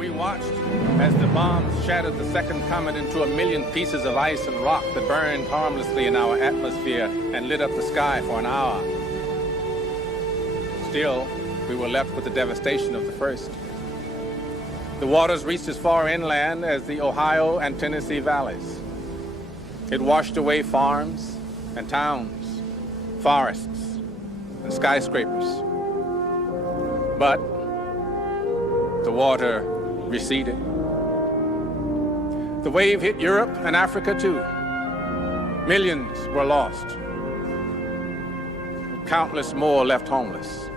We watched as the bombs shattered the second comet into a million pieces of ice and rock that burned harmlessly in our atmosphere and lit up the sky for an hour. Still, we were left with the devastation of the first. The waters reached as far inland as the Ohio and Tennessee valleys. It washed away farms and towns, forests and skyscrapers. But the water receded. The wave hit Europe and Africa too. Millions were lost. Countless more left homeless.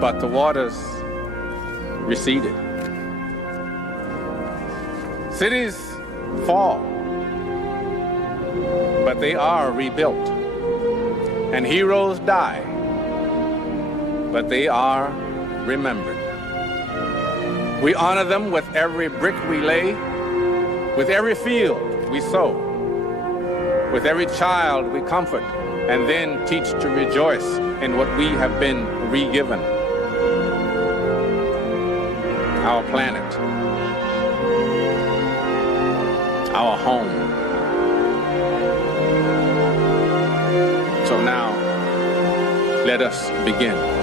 But the waters receded. Cities fall, but they are rebuilt. And heroes die, but they are remembered. We honor them with every brick we lay, with every field we sow, with every child we comfort, and then teach to rejoice in what we have been re-given. Our planet, our home. So now, let us begin.